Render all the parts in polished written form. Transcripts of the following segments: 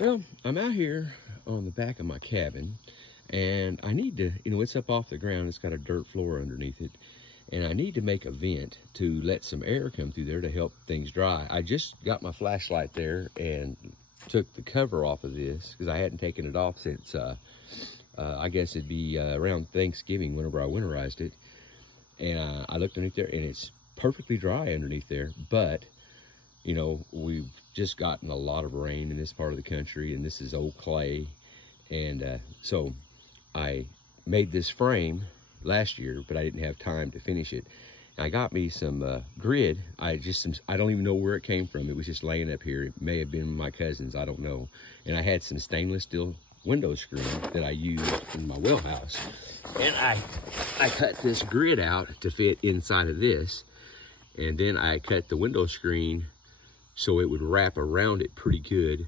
Well, I'm out here on the back of my cabin, and I need to, it's up off the ground. It's got a dirt floor underneath it, and I need to make a vent to let some air come through there to help things dry. I just got my flashlight there and took the cover off of this because I hadn't taken it off since, I guess it'd be around Thanksgiving whenever I winterized it. And I looked underneath there, and it's perfectly dry underneath there, but we've just gotten a lot of rain in this part of the country, and this is old clay. And so I made this frame last year, but I didn't have time to finish it. I got me some grid. I don't even know where it came from. It was just laying up here. It may have been my cousin's, I don't know. And I had some stainless steel window screen that I used in my well house. And I cut this grid out to fit inside of this. And then I cut the window screen so it would wrap around it pretty good.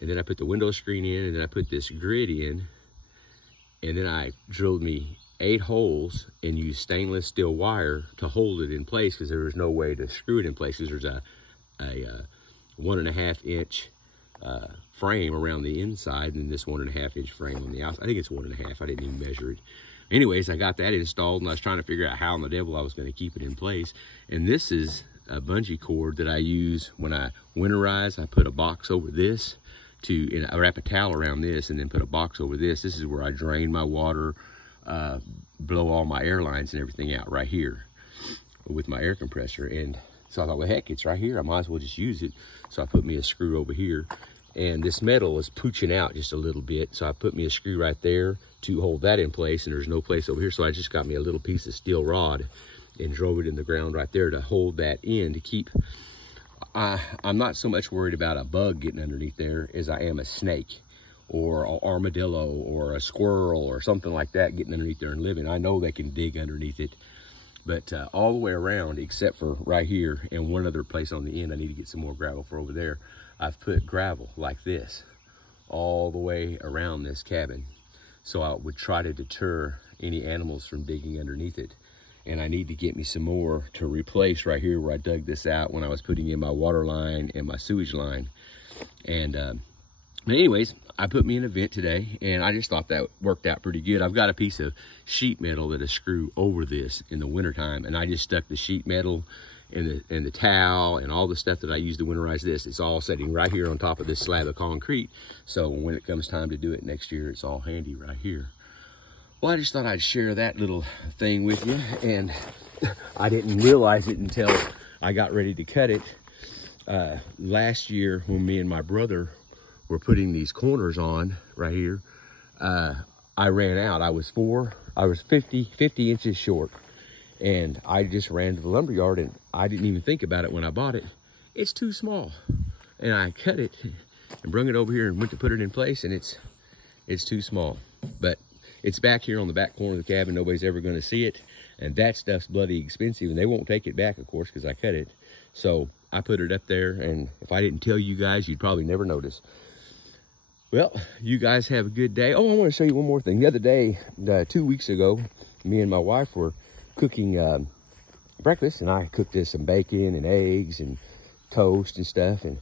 And then I put the window screen in, and then I put this grid in, and then I drilled me 8 holes and used stainless steel wire to hold it in place because there was no way to screw it in place because there's a 1.5 inch frame around the inside and this 1.5 inch frame on the outside. I think it's 1.5. I didn't even measure it. Anyways, I got that installed, and I was trying to figure out how in the devil I was going to keep it in place. And this is a bungee cord that I use when I winterize. I put a box over this I wrap a towel around this and then put a box over this. This is where I drain my water, blow all my air lines and everything out right here with my air compressor. And so I thought, well, heck, it's right here. I might as well just use it. So I put me a screw over here, and this metal is pooching out just a little bit. So I put me a screw right there to hold that in place, and there's no place over here. So I just got me a little piece of steel rod and drove it in the ground right there to hold that in to keep. I'm not so much worried about a bug getting underneath there as I am a snake or an armadillo or a squirrel or something like that getting underneath there and living. I know they can dig underneath it, but all the way around except for right here and one other place on the end, I need to get some more gravel for over there. I've put gravel like this all the way around this cabin, so I would try to deter any animals from digging underneath it. And I need to get me some more to replace right here where I dug this out when I was putting in my water line and my sewage line. And but anyways, I put me in a vent today, and I just thought that worked out pretty good. I've got a piece of sheet metal that I screw over this in the wintertime, and I just stuck the sheet metal and the towel and all the stuff that I use to winterize this. It's all sitting right here on top of this slab of concrete. So when it comes time to do it next year, it's all handy right here. Well, I just thought I'd share that little thing with you, and I didn't realize it until I got ready to cut it. Last year, when me and my brother were putting these corners on right here, I ran out. I was 50 inches short, and I just ran to the lumber yard, and I didn't even think about it when I bought it. It's too small, and I cut it and brung it over here and went to put it in place, and it's too small. But it's back here on the back corner of the cabin. Nobody's ever going to see it. And that stuff's bloody expensive. And they won't take it back, of course, because I cut it. So I put it up there. And if I didn't tell you guys, you'd probably never notice. Well, you guys have a good day. Oh, I want to show you one more thing. The other day, 2 weeks ago, me and my wife were cooking breakfast. And I cooked us some bacon and eggs and toast and stuff. And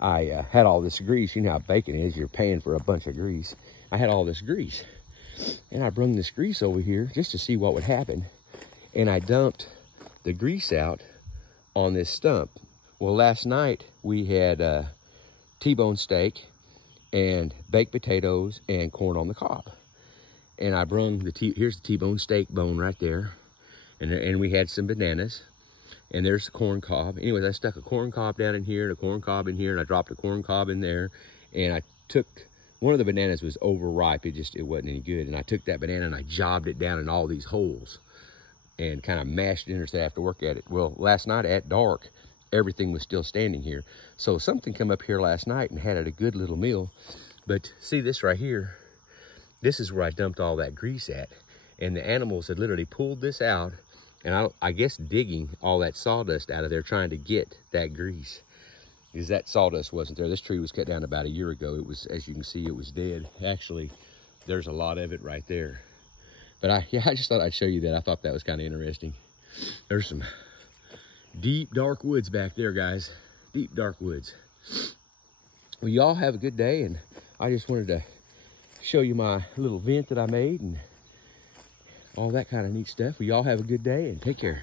I had all this grease. You know how bacon is. You're paying for a bunch of grease. I had all this grease. And I brung this grease over here just to see what would happen. And I dumped the grease out on this stump. Well, last night we had T-bone steak and baked potatoes and corn on the cob. And I brung here's the T-bone steak bone right there. And we had some bananas. And there's the corn cob. Anyways, I stuck a corn cob down in here and a corn cob in here. And I dropped a corn cob in there. And I took... One of the bananas was overripe. It wasn't any good. And I took that banana and I jobbed it down in all these holes and kind of mashed it in so I have to work at it. Well, last night at dark, everything was still standing here. So something come up here last night and had it a good little meal. But see this right here? This is where I dumped all that grease at. And the animals had literally pulled this out and I guess digging all that sawdust out of there trying to get that grease. Because that sawdust wasn't there. This tree was cut down about a year ago. It was, as you can see, it was dead. Actually, there's a lot of it right there. But I just thought I'd show you that. I thought that was kind of interesting. There's some deep, dark woods back there, guys. Deep, dark woods. Well, y'all have a good day, and I just wanted to show you my little vent that I made and all that kind of neat stuff. Well, y'all have a good day and take care.